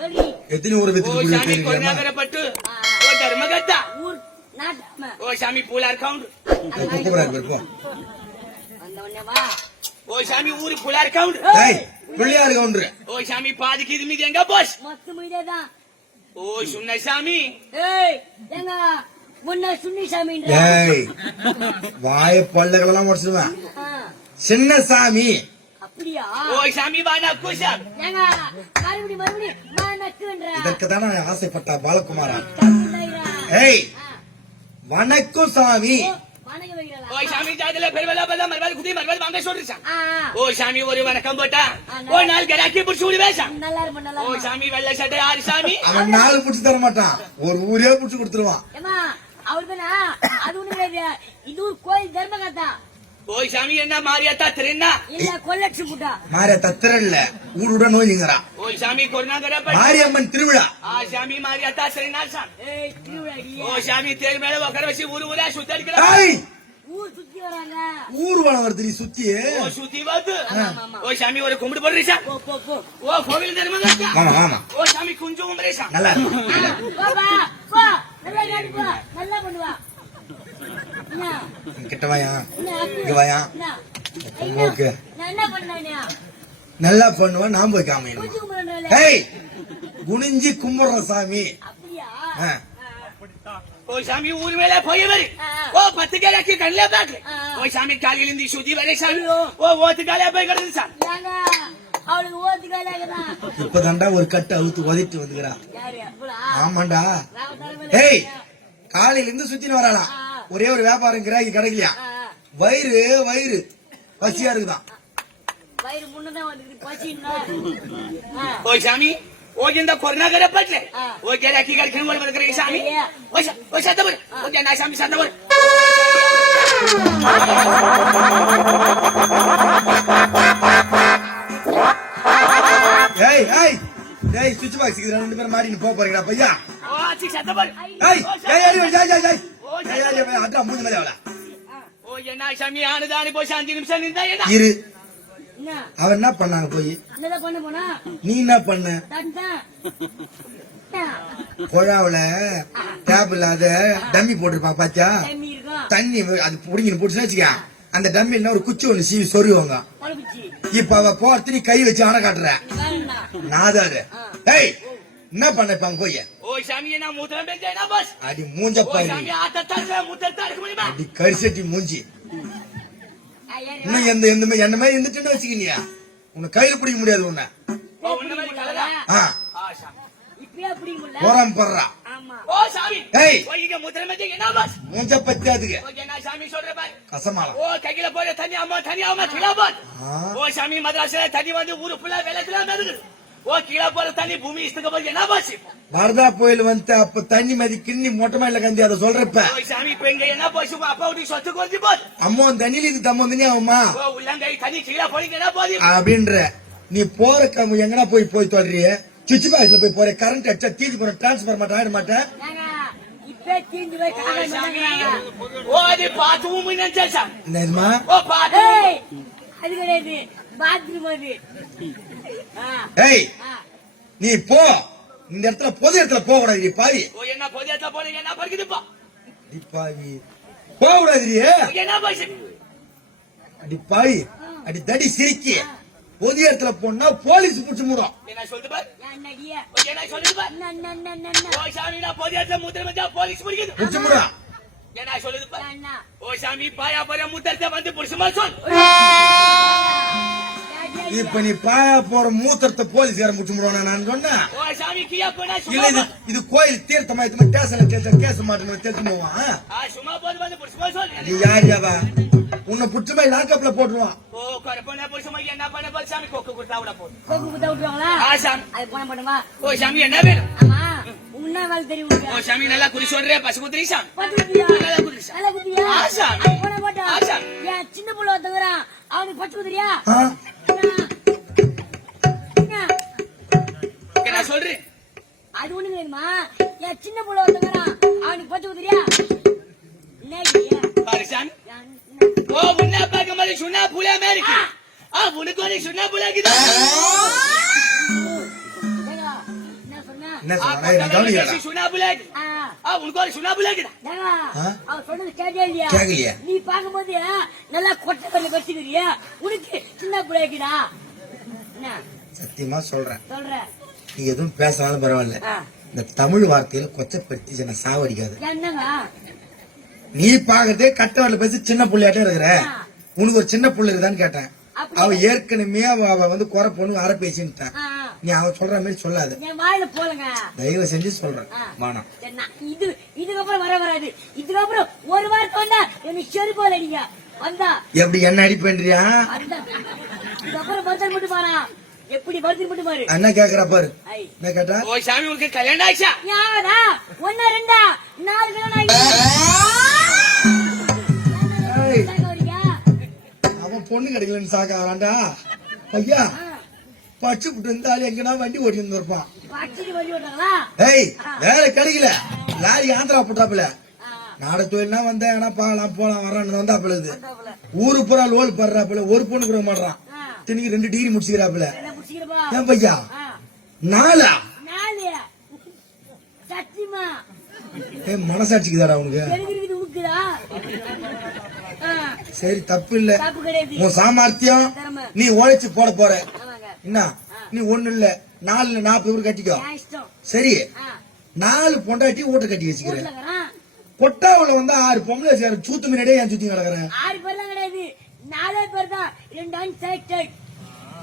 எத்தனை ஊரை சாமி கொரோனாகரப்பட்டு ஓ தர்மகத்தா ஓ சாமி பூலார் கவுண்டர் ஓ சாமி ஊரு பூலார் கவுண்டர் பிள்ளையார் கவுண்டர் ஓ சாமி பாதிக்கு இது மீது எங்க போஸ் ஓ சுண்ண சாமி வாய பல்லுகளெல்லாம் முடிச்சிருவேன் சின்ன சாமி அப்படியா ஓ சாமி வானா குஷாம் இதற்கு தானே ஆசைப்பட்ட பாலகுமாரா ஏய் வணக்கம் சாமி ஓ சாமி ஜாதல பெருவலா பதா மர்வால் குதி மர்வால் வாங்க சொல்றீங்க ஓ சாமி ஒரு வணக்கம் போட்டா ஓ நாள் கராக்கி புடிச்சு விடுவேஷா ஓ சாமி வெள்ள சட்டை யாரு சாமி அவன் நாலு புடிச்சு தர மாட்டான் ஒரு ஊரே புடிச்சு கொடுத்துருவான் அவர்தானா அது ஒண்ணு இது ஒரு கோயில் தர்மகத்தா ஓ சாமி என்ன மாரியாத்தா திரன்னா இல்ல கொல்லட்சி புட்டா மாரியாத்தா திரல்ல ஊருட நோய்ங்கறா ஓ சாமி கொரோனாகரப்பட்டு மாரியம்மன் திருவிழா சாமி மாரியாத்தா திரன்னா சாமி ஏய் திருவிழா ஓ சாமி தேர் மேல உட்கார வச்சு ஊரு ஊரா சுத்தடிக்கற ஊர் சுத்தி வராங்க ஊர்வலம் வருது நீ சுத்தி ஓ சுத்தி வந்து ஓ சாமி ஒரு கும்பிடு போடுறீசா ஓ கோவில் தர்மகத்தா ஆமா ஆமா ஓ சாமி குஞ்சு கும்பிடுறீசா நல்லா பாபா போ நல்லா காடி போ நல்லா பண்ணுவா கிட்ட வாயா இங்க வாயா ஓகே என்ன பண்ணானே நல்லா பண்ணுவா நான் போய் காமிக்கணும் ஏய் குனிஞ்சி கும்பிடுற சாமி அப்படியா ஓ சாமி ஊர் மேல போய் வரு ஓ 10 கேலக்கு கண்ணல பாக்கு ஓ சாமி காலில இருந்து சுத்தி வரை சாமி ஓ ஓத்து காலே போய் கிடந்து சாமி ஏங்க அவளுக்கு ஓத்து காலேங்கடா இப்பதான்டா ஒரு கட்டு அவுத்து உதைட்டு வந்துக்கறா யாரு அப்பளா ஆமாண்டா ஏய் காலையில இருந்து சுத்தின்னு வராளா ஒரே ஒரு வியாபாரம் கிராக்கி கிடைக்கலையா வயிறு வயிறு பசியா இருக்குதான் வயிறு முன்னதான் வந்து பசின்னா ஓ சாமி ஓ இந்த கொரோனாகரப்பட்டு ஓ கேலக்கு கல்கன் போய் வரக்கற சாமி ஓ சத்தபர் ஓ ஜனா சாமி சத்தபர் ஏய் ஏய் ஏய் சுவிட்ச் பாக்ஸ் இது ரெண்டு பேரும் மாறி போ போறீங்கடா பையா ஓ அச்சி சத்தபர் ஏய் ஏய் ஏய் ஜாய் ஜாய் ஜாய் ஏய் அட்டா மூணு மேல அவளா ஓ என்ன சாமி ஆனதானி போய் 5 நிமிஷம் நின்றா என்ன இரு என்ன அவன் என்ன பண்ணாங்க போய் என்ன பண்ண போனா நீ என்ன பண்ண குழாவுல டேப் இல்லாத டம்மி போட்டிருப்பா பாச்சா தண்ணி இருக்கும் தண்ணி அது புடிங்கன்னு போட்டுன்னு வச்சுக்க அந்த டம்மில ஒரு குச்சி ஒண்ணு சீவி சொருவாங்க பழகுச்சி இப்ப அவ போர்த்து நீ கை வச்சு அணை காட்டுற வேணா நாதாரு ஏய் என்ன பண்ண இப்ப அங்க போய் ஓ சாமி என்ன மூத்திரம் பெஞ்சேனா பஸ் அடி மூஞ்ச ஓ பாரு சாமி ஆத்தத்தால மூத்திரத்தா இருக்க முடியுமா அடி கரிசட்டி மூஞ்சி இன்னும் என்ன மாதிரி இருந்துட்டு வச்சுக்கினியா உன்னை கையில பிடிக்க முடியாது உன்னை ஓ உன்ன மாதிரி கலரா சாமி இப்பயே அப்படி இல்ல போறாம படுறா ஆமா ஓ சாமி ஏய் ஓ இங்க மூத்திரம் பெஞ்சே என்ன பஸ் மூஞ்ச பத்தாதுக்கு ஓ என்ன சாமி சொல்ற பாரு கசமாலாம் ஓ கையில போற தண்ணி அம்மா கிளாபாத் ஓ சாமி மதராஸ்ல தண்ணி வந்து ஊரு ஃபுல்லா வெள்ளத்துல நடக்குது ஓ கீழ போற தண்ணி பூமி இஷ்டத்துக்கு போய் என்ன பாசி வரதா புயல் வந்து அப்ப தண்ணி மதி கிண்ணி மொட்டை மேல கந்தி அதை சொல்றப்ப ஓ சாமி இப்ப இங்க என்ன போச்சு அப்பா விட்டு சொத்து கொஞ்சி போது அம்மா தண்ணியில இது தம்ம தண்ணி ஆகுமா ஓ உள்ளங்கை தண்ணி கீழ போறீங்க என்ன போதி அப்படின்ற நீ போற எங்கனா போய் தொடறிய சுவிட்ச் பாக்ஸ்ல போய் போற கரண்ட் அடிச்சா தீஞ்சு போற டிரான்ஸ்பர் மாட்ட ஆயிட மாட்டேன் இப்பே தீஞ்சு போய் காணாம ஓ அது பாத்ரூம் நினைச்சா சாமி என்னமா ஓ பாத்ரூம் அது கிடையாது பாத்ரூம் அது ஏய் நீ போ இந்த இடத்துல பொது இடத்துல போக கூடாது நீ பாவி ஓ என்ன பொதியத்துல போறீங்க என்ன பறிக்குதுப்பா நீ பாவி போக கூடாது என்ன பாசி அடி பாவி அடி தடி சிரிக்கி பொது இடத்துல போனா போலீஸ் புடிச்சு மூடும் என்ன சொல்லுது பாரு என்னடியா ஓ என்ன சொல்லுது பாரு ஓ சாமி நான் பொதியத்துல மூத்திரம் வந்தா போலீஸ் பிடிக்குது புடிச்சு மூடும் என்ன சொல்லுது பாரு ஓ சாமி பாயா பாயா மூத்திரத்தை வந்து புடிச்சுமா சொல் இப்ப நீ பாயா போற மூத்திரத்தை போலீஸ்காரன் புடிச்சு மூடுவானா நான் சொன்னேன் ஓ சாமி கியா போனா இல்ல சும்மா இது கோயில் தீர்த்தமா இது ஸ்டேஷன்ல கேஸ் மாட்டேன்னு தேர்த்து போவான் சும்மா போது வந்து புடிச்சுமா சொல் நீ யாரியாவா உன்னை புடிச்சு போய் லாக்கப்ல போட்டுருவான் ஓ கரப்பன புடிச்சுமா என்ன பண்ண போல் சாமி கொக்கு குத்தாவுல போடு கோக்கு குத்த விட்டுருவாங்களா சாமி அது போன பண்ணுமா ஓ சாமி என்ன வேணும் ஆமா உன்ன வேலை தெரியும் ஓ சாமி நல்லா குறி சொல்றே பசு குத்திரி சாமி பட்டுக்குதியா நல்லா குறி சாமி நல்லா குதியா சாமி போன போட்டா சாமி ஏன் சின்ன புள்ள ஒருத்தங்கிறான் அவனுக்கு பட்டு குதிரியா என்ன சொல்றேன் அது ஒண்ணு வேணுமா என் சின்ன புள்ள ஒருத்தங்கிறான் அவனுக்கு பட்டு குதிரியா பாரு சாமி ஓ உன்ன பார்க்க மாதிரி சுண்ணா புல அமெரிக்கா உனக்கு ஒரு சுண்ணா புல இருக்குது என்ன சொல்றான் நான் கவனிக்கல சுனா புலேட் உனக்கு ஒரு சுனா புலேட் ஏங்க, ஆ? அவன் சொன்னது கேட்டியா இல்லையா? கேக்கலையா நீ பாக்கும்போது நல்லா கொட்டை கல்ல வச்சுக்கிறியா, உனக்கு சின்ன பிள்ளைக்குடா. என்ன சத்தியமா சொல்றேன் சொல்ற? நீ எதுவும் பேசினாலும் பரவாயில்ல ஆ. இந்த தமிழ் வார்த்தையில கொச்சப்படுத்தி என்ன சாவடிக்காது. என்னங்க? நீ பாக்குறதே கட்டவாடல பேசி சின்ன புள்ளையாட்டே இருக்கிற. ஆ. உனக்கு ஒரு சின்ன புள்ள இருக்குதான்னு கேட்டேன். அப்படி அவ ஏற்கனவே அவ வந்து குறை பொண்ணு அரை பேசின்ட்டான். ஆ, நீ அவ சொல்ற மாதிரி சொல்லாத. என் வாயில போலங்க. தயவு செஞ்சு சொல்றேன் ஆ. மானம். சரி, இதுக்கப்புறம் வராது. இதுக்கப்புறம் ஒரு வாரத்தை வந்தா எனக்கு செருப்பால் அடிங்க. வந்தா எப்படி என்ன அடிப்பேன்றியா? அந்த இதுக்கப்புறம் பர்சன் மட்டும் பாரா. எப்படி பர்சன் மட்டும் பாரு. என்ன கேக்குறா பாரு. ஐ. என்ன கேட்டா? ஓ சாமி உனக்கு கல்யாணம் ஆயிச்சா? யாவதா? ஒன்னா ரெண்டா 4 கல்யாணம் ஆகி. ஏய், சாகவரியா? அவன் பொண்ணு கிடைக்கலன்னு சாக்காரான்டா. ஐயா பச்சு புட்டு இருந்தாலும் எங்கனா வண்டி ஓட்டி இருந்திருப்பான். பச்சடி வழி விட்டாங்களா? ஏய் வேலை கிடைக்கல. லாரி ஆந்திரா போட்டாப்புல. ஆ, நாட தொழில்னா வந்தேன் ஏன்னா பாக்கலாம் போலாம் வரான்னு வந்தாப்புல இது. வந்தாப்புல. ஊரு பூரா லோல் படுறாப்புல. ஒரு பொண்ணு கூட மாட்டான். ஆ, தினிக்கு 2 டிகிரி முடிச்சுக்கிறாப்புல. என்ன புடிச்சிக்கிறப்பா? ஏன் பையா ஆ, 4 4 சத்தியமா மனசாட்சிக்குதாடா உனக்கு? எனக்கு இருக்குது உனக்குதா? ஆ, சரி தப்பு இல்ல. தப்பு கிடையாது. உன் சாமர்த்தியம் திறமை. நீ உழைச்சு போட போற. ஆமாங்க. என்ன நீ ஒண்ணு இல்ல 4 40 ஊர் கட்டிக்கோ. என் இஷ்டம். சரி ஆ, 4 பொண்டாட்டி ஊட்ட கட்டி வச்சுக்கிறேன். வீட்டுல இருக்கிறான். கொட்டாவுல வந்து 6 பொம்பளை சேர சூத்து முன்னாடியே என் சுத்தி கிடக்குறேன். 6 பேர்லாம் கிடையாது. 4 பேர் தான். 2 அன்செலக்டட்.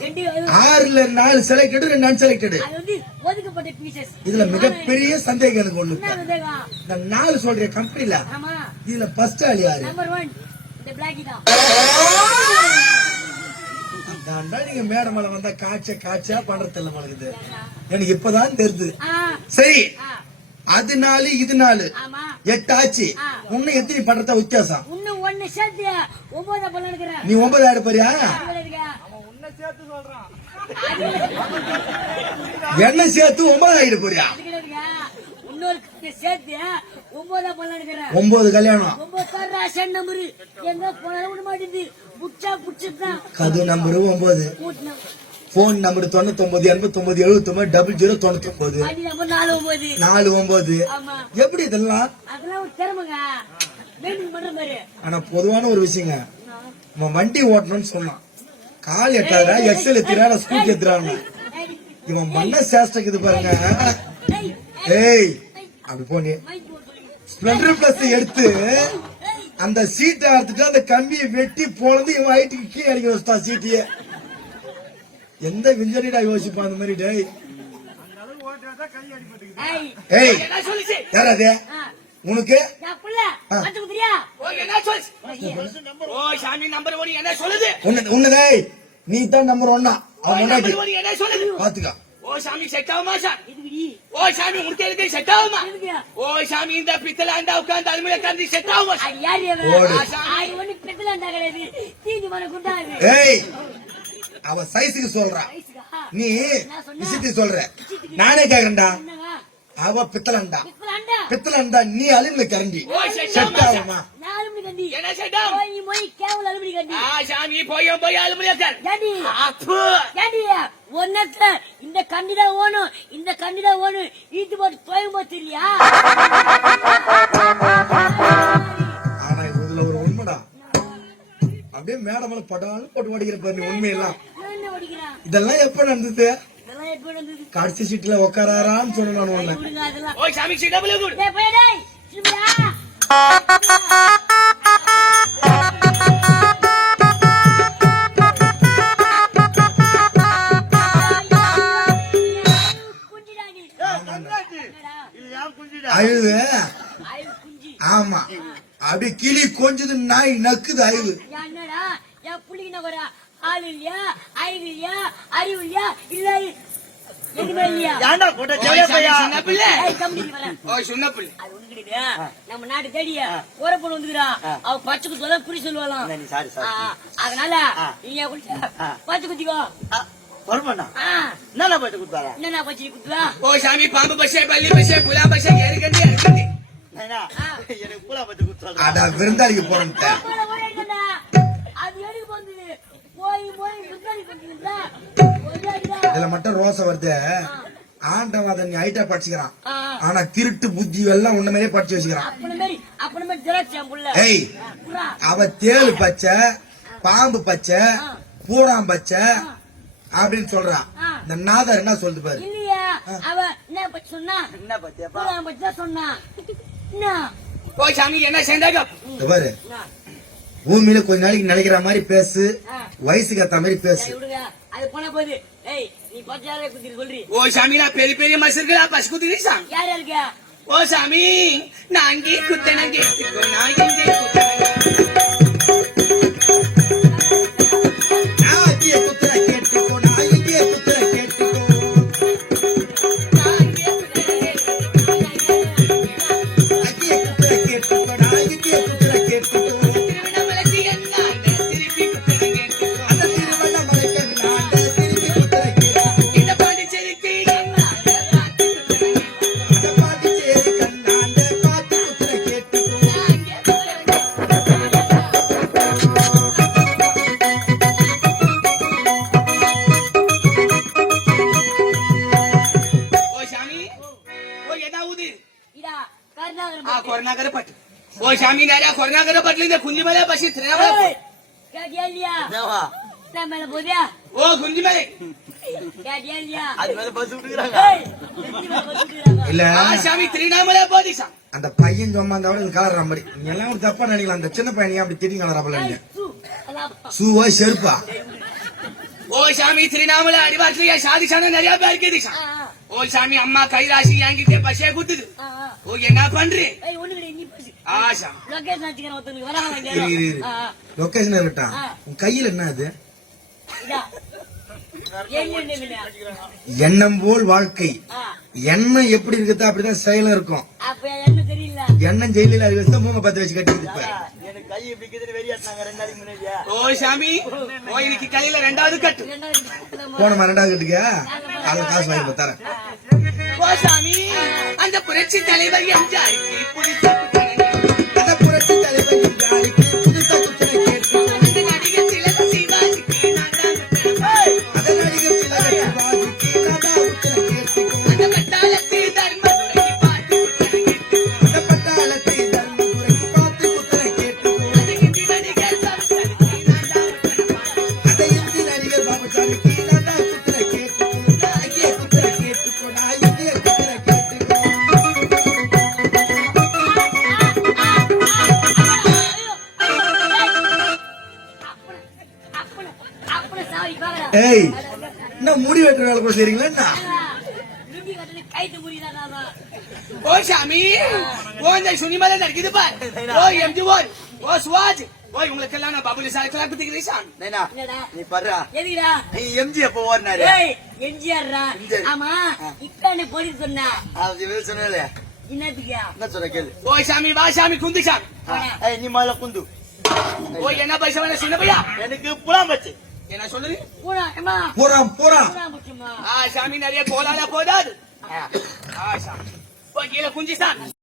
2 6ல 4 selected 2 unselected. அது வந்து ஒதுக்கப்பட்ட பீசஸ். இதுல மிகப்பெரிய சந்தேகம் எனக்கு ஒண்ணு. என்ன விதகம்? இந்த 4 சொல்ற கம்பெனில ஆமா, இதுல ஃபர்ஸ்ட் ஆள் யாரு? நம்பர் 1 இந்த பிளாக்கி தான். தாண்டா நீங்க மேடம் மேல வந்தா காட்சியா பண்றது இல்ல மனக்குது. எனக்கு இப்பதான் தெரியுது. ஆ, சரி ஆ, அது 4 இது 4 ஆமா. 8 ஆச்சு. ஆ. உன்னை எத்தனை பண்றதா வித்தியாசம்? இன்னும் 1 சேர்த்து 9 பண்ண எடுக்கிறேன். நீ 9 ஆடு போறியா? என்ன சேர்த்து 9 ஆயிடு போறியா? இன்னொரு சேர்த்து 9 பண்ண எடுக்கிறேன். 9 கல்யாணம். 9 பேர் ரேஷன் நம்பர் எங்க போனாலும் விட மாட்டேங்குது. புடிச்சா புடிச்சுதான் கது நம்பர் 9. கூட்டணும். Phone number 99 89 79 0099. வண்டி நம்பர் 49. 49. ஆமா, எப்படி இதெல்லாம்? அதெல்லாம் ஒரு திறமைங்க. மெயின்டைன் பண்ற மாதிரி. ஆனா பொதுவான ஒரு விஷயங்க. அவன் வண்டி ஓட்டணும்னு சொன்னான். கால் எட்டாதா எக்ஸல் எத்திரா ஸ்கூட்டி எத்திரான்னு. இவன் பண்ண சேஷ்டக்கு இது பாருங்க. ஏய் அப்படி போனி ஸ்பிளண்டர் பிளஸ் எடுத்து அந்த சீட்டை அறுத்துட்டு அந்த கம்பியை வெட்டி போனது இவன் ஹைட்டுக்கு கீழே அடிக்க வச்சுட்டான் சீட்டையே. எந்த விஞ்சனிடா யோசிப்பான் அந்த மாதிரி. டேய் ஏய் என்ன சொல்லுச்சு? யாராது ஆ, உனக்கு? நான் புள்ள வந்து குதிரியா? ஓ என்ன சொல்லுச்சு? ஓ சாமி நம்பர் 1 என்ன சொல்லுது? உன்னதே நீ தான் நம்பர் 1. அவன் முன்னாடி நம்பர் 1 என்ன சொல்லுது? பாத்துக்கா. ஓ சாமி செட் ஆகுமா சார்? இதுக்குடி ஓ சாமி உனக்கு எதுக்கு செட் ஆகுமா? எதுக்கு? ஓ சாமி இந்த பித்தளை அண்டா உட்கார்ந்து அலுமினிய கறந்து செட் ஆகுமா சார்? அது யாரு இவன்? ஓடு. அது ஒண்ணு பெத்தலாண்டா கிடையாது. தீஞ்சு மன குண்டாது. ஏய் அவ சைஸுக்கு சொல்றா. வயசுக்கா? நீ நான் சொன்னா? விஷயத்துக்கு சொல்ற. நானே கேக்குறேன்டா. என்னங்க? அவ பித்தலண்டா பெத்தலாண்டா? பித்தலண்டா நீ அலுமினிய கரண்டி. ஓ, செட் ஆகுமா? நான் அலுமினி கண்டி. என்ன செட் ஆகும்? போய் போய் கேவல அலுமினி கண்டி. ஆ சாமி போய் அலுமினிய கர். ஏண்டி? அப்பு ஏண்டி? ஒரு நேரத்துல இந்த கண்டிதான் ஓணும், இந்த கண்டிதான் ஓணும். ஈட்டு போட்டு போய் தெரியலையா? ஆனா இதுல ஒரு உண்மைடா. அப்படியே மேடமல படாலும் போட்டு ஓடிக்கிற பாரு நீ உண்மையெல்லாம். நான் என்ன ஓடிக்கிறேன்? இதெல்லாம் எப்ப நடந்தது? இதெல்லாம் எப்படி நடந்தது? கடைசி சீட்ல உட்காராரான்னு சொன்ன நான் உன்னை. விடுங்க அதெல்லாம். ஓ சாமி செட் டபுள் குட். டேய் போய் டேய். சிவா. குஞ்சிடாடி. என்னடா? அழுவு. ஐயோ குஞ்சி. ஆமா அப்படியே கிளி கொஞ்சது நாய் நக்குது அழுவு. என்னடா என் புள்ளிக்கு ஒரு ஆள் இல்லையா, அறிவு இல்லையா, அறிவு இல்லையா, இல்ல எதுவுமே இல்லையா? ஏன்டா போட்ட ஓ செவலே சாமி பையா? சின்ன பிள்ளை. ஏய், கம்பெனிக்கு வரேன். ஓ சின்ன பிள்ளை. அது ஒண்ணு கிடையாது. நம்ம நாட்டு தேடிய ஒரு பொண்ணு வந்துக்கிறா. அவ பச்சை குத்துவா குறி சொல்லுவாளாம். நீ சாரி சாரி. அதனால நீங்க குடிச்ச பச்சை குத்திக்கோ. வருமாண்ணா ஆ, என்னண்ணா போயிட்டு கொடுத்தாரா? என்னண்ணா பச்சை குத்துவா? ஓ சாமி பாம்பு பச்சை பள்ளி பச்சை புலா பச்சை எருக்கண்டி எருக்கண்டி. எனக்கு பூலா போயிட்டு கொடுத்தாரா? அடா விருந்தாளிக்கு போறேன். போல ஓடிட்டா. அது எதுக்கு வந்தது? போய் போய் விருந்தாளி பண்ணிருந்தா. இதுல மட்டும் ரோசை வருது. ஆண்டவன் அதை நீ ஹைட்டா படிச்சுக்கிறான் ஆ. ஆனா திருட்டு புத்தி எல்லாம் உன்ன மாதிரியே படிச்சு வச்சுக்கிறான். அப்பன மாதிரி ஜெராக்ஸ் என் புள்ள. ஏய் புறா. அவ தேளு பச்சை, பாம்பு பச்சை, பூராம் பச்சை அப்படின்னு சொல்றான். இந்த நாதர் என்ன சொல்லுது பாரு. இல்லையா அவ என்ன பத்தி சொன்னா? என்ன பத்தியாப்பா புறா பத்தி தான் சொன்னா. என்ன? ஓ சாமி என்ன சேர்ந்தாங்க இந்த பாரு, பூமியில கொஞ்ச நாளைக்கு நினைக்கிற மாதிரி பேசு, வயசுக்கு ஏத்த மாதிரி பேசு. ஏய், விடுங்க. அது போன போது. ஏய் நீ பச்சாலே குத்தி சொல்றி. ஓ சாமி நான் பெரிய பெரிய மசர்களா பசு குத்திரிச்சான். யார் இருக்கா? ஓ சாமி நான் அங்கே குத்தன கேட்டுக்கோ நான் இங்கே குத்தன நான் இங்கே குத்துற கேட்டுக்கோ, நான் இங்கே குத்துற கேட்டுக்கோ. அங்கே குத்துற கேட்டுக்கோ, நான் இங்கே குத்துற கேட்டுக்கோ. திருவண்ணாமலைக்கு என்னாண்ட திருப்பி குத்தன கேட்டுக்கோ அந்த திருவண்ணாமலைக்கு நாண்ட திருப்பி குத்துற கேட்டுக்கோ. இந்த பாண்டிச்சேரிக்கு என்னாண்ட பாட்டு குத்தன கேட்டுக்கோ அந்த பாண்டிச்சேரி கண்ணாண்ட பாட்டு குத்துற கேட்டுக்கோ. ஓ சாமி ஓ என்ன ஊது இதா கருணாகரன் ஆ கொரோனாகர பட்டு ஓ சாமி நிறைய கொரோனாகர பட்டுல இந்த குஞ்சுமலை பசி திரேவல கேட்டியா இல்லையா? என்னவா நான் மேல போதியா? ஓ குஞ்சுமலை கேட்டியா இல்லையா? அது மேல பஸ் விட்டுக்கிறாங்க ஏய், நெத்தி மேல வச்சுக்கிறாங்க. இல்ல ஆ சாமி திருவண்ணாமலை போதிசா அந்த பையன் சொன்னாந்தோட இது கலர் மாதிரி நீ எல்லாம் ஒரு தப்பா நினைக்கலாம். அந்த சின்ன பையன் அப்படி திட்டி கலராப்பல ஏய், சு, அதான் சூவா செருப்பா. ஓ சாமி திருவண்ணாமலை அடிவாரத்துல சாதிச்சான நிறைய பேர் கேதிசா ஓ சாமி அம்மா கைராசி என்கிட்ட பசியா குத்துது ஓ என்ன பண்றே ஏய், ஒண்ணு கிடையாது, நீ பேசு. ஆசா லொகேஷன் வச்சுக்கிறேன், ஒருத்தனுக்கு வராங்க இங்க. இரு, இரு, இரு. லொகேஷன் இருக்கட்டும். உன் கையில என்ன அது? இதா. என்ன இல்லையா? எண்ணம் போல் வாழ்க்கை. ஆ, எண்ணம் எப்படி இருக்குதோ அப்படிதான் செயலும் இருக்கும். அப்ப என்ன தெரியல. எண்ணம் ஜெயிலில் அது வச்சு மூங்க பத்து வச்சு கட்டிக்கிட்டு இருப்பாரு. எனக்கு கை இப்படி கிட்ட வெறியாட்டினாங்க 2 நாளைக்கு முன்னாடியா ஓ சாமி ஓ இன்னைக்கு கையில ரெண்டாவது கட்டு போனமா ரெண்டாவது கட்டுக்க அதுல காசு வாங்கி தரேன். ஓ சாமி அந்த புரட்சி தலைவர் எம்ஜிஆருக்கு புடிச்ச குத்தனை அந்த புரட்சி தலைவர் யாருக்கு புதுசா குத்துன கேட்டு அந்த நடிகர் திலக சிவாஜிக்கு நான் தான் குத்தனை. அந்த நடிகர் சிலருக்கு வாதிக்கு நாதா குத்துன கேட்டு அந்த பட்டாளத்து தர்மதுரைக்கு பாட்டு குத்தனை கேட்டு அந்த பட்டாளத்தை தர்மபுரைக்கு பார்த்து குத்துன கேட்டு அந்த ஹிந்தி நடிகர் பாபுசாமிக்கு நான் தான் குத்தனை பாட்டு. அந்த இந்தி நடிகர் பாபுசாமிக்கு நாதா குத்துன கேட்டு நான் இங்கே குத்துன கேட்டு நான் இங்கே குத்துன கேட்டு. அப்பன சாவி பாக்கறா. ஏய் என்ன முடி வெட்டுற வேலை கூட செய்றீங்களா என்ன? லுங்கி கட்டல கைத்து முறிடா நாம. ஓ சாமி ஓ இந்த சுனிமலை நடிக்குது பார் ஓ எம்ஜி ஓ சுவாஜ் ஓ இவங்களுக்கெல்லாம் நான் பாபுலி சாருக்கெல்லாம் குத்திக்கிறேன் நைனா என்னடா? நீ படுறா எதுடா? நீ எம்ஜி எப்போ ஓடினாரு ஏய், எம்ஜிஆர்ரா. எம்ஜிஆர். ஆமா, இக்கானே போடி சொன்னா. அது சொன்னல என்னத்துக்கா? என்ன சொல்ற கேளு ஓ சாமி வா சாமி குந்து சாமி ஏய் நீ முதல்ல குந்து ஓ என்ன பைசா வேணும் சின்ன பையா எனக்கு புலாம் பச்சு என்ன சொல்லுது போடா, ஏம்மா. போறான் போறான். போடா, முக்கியமா. ஆ சாமி நிறைய கோலால போதாது ஆ சாமி ஓ கீழே குஞ்சி சாமி